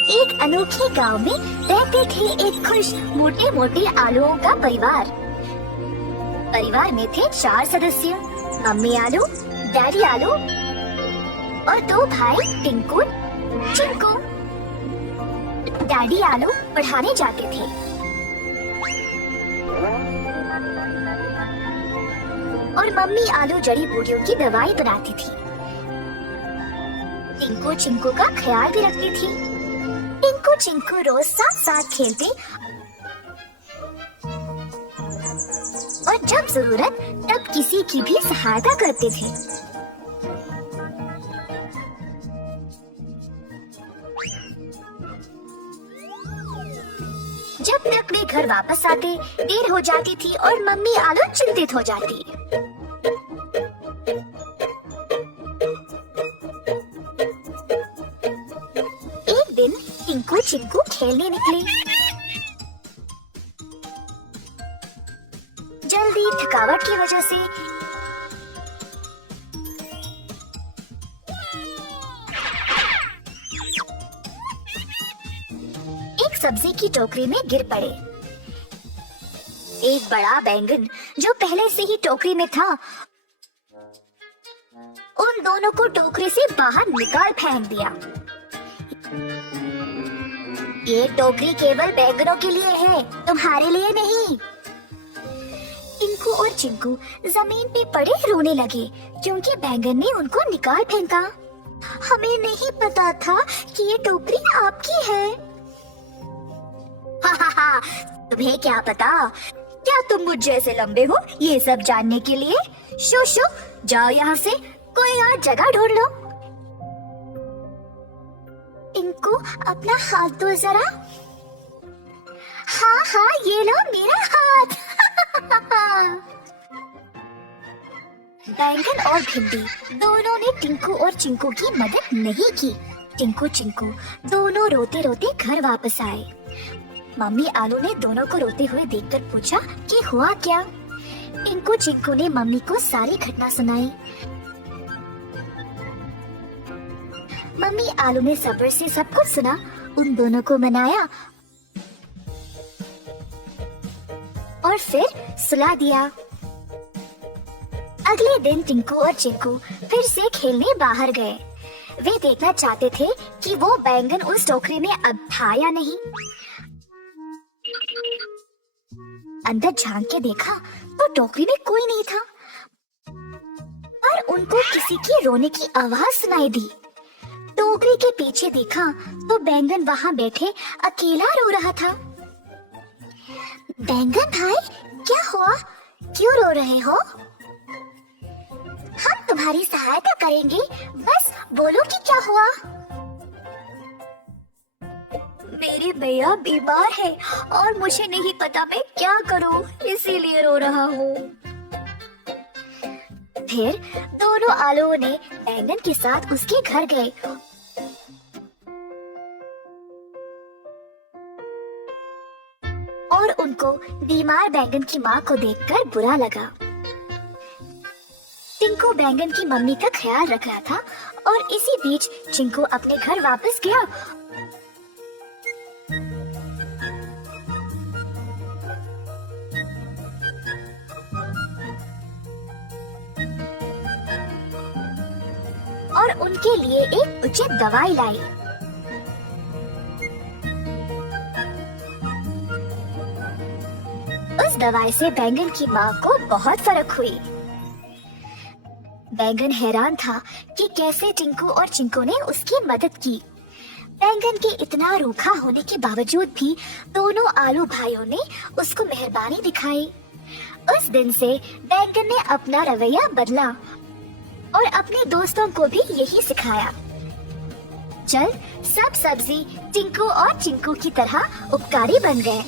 एक अनोखे गांव में रहते थे एक खुश मोटे मोटे आलुओं का परिवार। परिवार में थे 4 सदस्य, मम्मी आलू, डैडी आलू और 2 भाई टिंकू, चिंकू। डैडी आलू पढ़ाने जाते थे और मम्मी आलू जड़ी बूटियों की दवाई बनाती थी। टिंकू चिंकू का ख्याल भी रखती थी। टिंकू चिंकू रोज साथ साथ खेलते और जब जरूरत तब किसी की भी सहायता करते थे। जब तक वे घर वापस आते देर हो जाती थी और मम्मी आलू चिंतित हो जाती। एक दिन टिंकू चिंकू खेलने निकले। जल्दी थकावट की वजह से एक सब्जी की टोकरी में गिर पड़े। एक बड़ा बैंगन जो पहले से ही टोकरी में था, उन दोनों को टोकरी से बाहर निकाल फेंक दिया। ये टोकरी केवल बैंगनों के लिए है, तुम्हारे लिए नहीं। टिंकू और चिंकू जमीन पे पड़े रोने लगे क्योंकि बैंगन ने उनको निकाल फेंका। हमें नहीं पता था कि ये टोकरी आपकी है। हा, तुम्हें क्या पता? क्या तुम मुझ जैसे लंबे हो ये सब जानने के लिए? शो शो, जाओ यहाँ से, कोई और जगह ढूंढ लो। टिंकू अपना हाथ दो जरा। हाँ, ये लो मेरा हाथ। बैंगन और भिंडी दोनों ने टिंकू और चिंकू की मदद नहीं की। टिंकू चिंकू दोनों रोते रोते घर वापस आए। मम्मी आलू ने दोनों को रोते हुए देखकर पूछा कि हुआ क्या। टिंकू चिंकू ने मम्मी को सारी घटना सुनाई। मम्मी आलू ने सब्र से सब कुछ सुना, उन दोनों को मनाया और फिर सुला दिया। अगले दिन टिंकू और चिंकू फिर से खेलने बाहर गए। वे देखना चाहते थे कि वो बैंगन उस टोकरी में अब था या नहीं। अंदर झांक के देखा तो टोकरी में कोई नहीं था, पर उनको किसी के रोने की आवाज सुनाई दी। टोकरी के पीछे देखा तो बैंगन वहाँ बैठे अकेला रो रहा था। बैंगन भाई, क्या हुआ? क्यों रो रहे हो? हम तुम्हारी सहायता करेंगे, बस बोलो कि क्या हुआ। मेरी भैया बीमार है और मुझे नहीं पता मैं क्या करूं, इसीलिए रो रहा हूँ। फिर दोनों आलुओं ने बैंगन के साथ उसके घर गए और उनको बीमार बैंगन की माँ को देखकर बुरा लगा। टिंकू बैंगन की मम्मी का ख्याल रख रहा था और इसी बीच चिंकू अपने घर वापस गया। और उनके लिए एक उचित दवाई लाई। उस दवाई से बैंगन की माँ को बहुत फर्क हुई। बैंगन हैरान था कि कैसे टिंकू और चिंकू ने उसकी मदद की। बैंगन के इतना रूखा होने के बावजूद भी दोनों आलू भाइयों ने उसको मेहरबानी दिखाई। उस दिन से बैंगन ने अपना रवैया बदला और अपने दोस्तों को भी यही सिखाया। चल सब सब्जी टिंकू और चिंकू की तरह उपकारी बन गए।